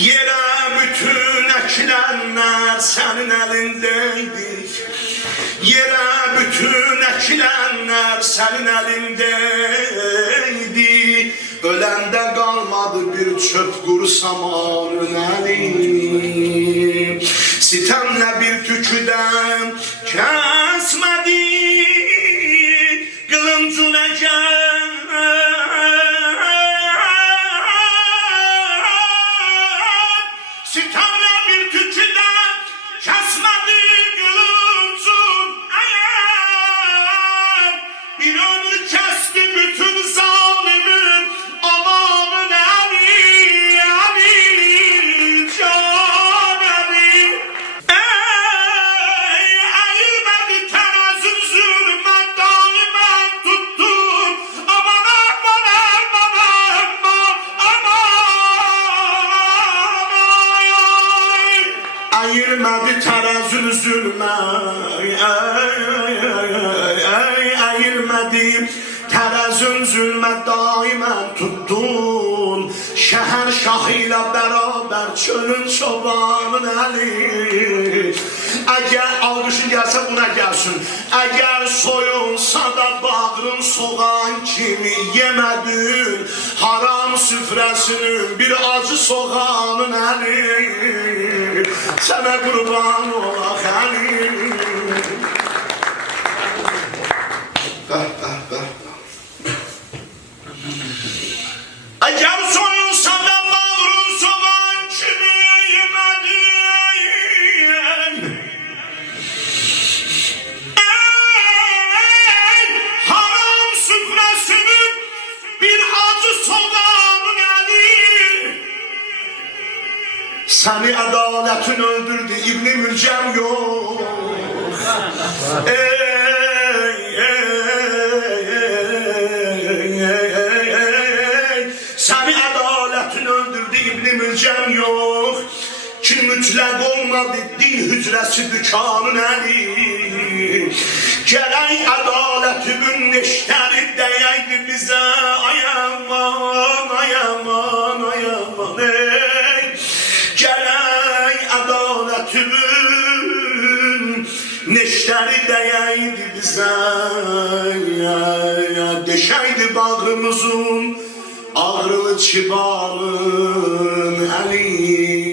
Yerə bütün əkilenler senin elindeydik. Yerə bütün əkilenler senin elindeydi. Öləndə qalmadı bir çöp quru samanın əli. Sitemle bir tüküden kesmedi kılıncın ecel. Sitemle bir tüküden kesmedi kılıncın ecel. Bir ömür kesti bütün zalimin amanın eli, eli, can eli. Eğilmedi terazün zulme daimen tuttum. Aman aman aman aman aman. Eğilmedi terazün zulme. Eğilmedi terazün zulme daimen tuttun. Şehir şahıyla beraber çölün çobanın eli. Eğer algışın gelse buna gelsin. Eğer soyulsa da bağrın soğan kimi yemedin. Haram süfresinin bir acı soğanın eli. Sana kurban olak eli. Eğer soyulsa da bağrın soğan kimi yemedin. Haram süfresinin bir acı soğanın eli. Seni adaletin öldürdü İbn-i Mülcem yok. Seni adaletin öldürdü İbn-i Mülcem yok. Ki mütlak olmadı din hücresi dükkanın eli. Gerek adaletimin neşteri deyeydi bize. Ay aman, ay aman, ay aman ey. Gerek adaletimin neşteri deyeydi bize. Deşeydi bağrımızın ağrılı çıbalın eli.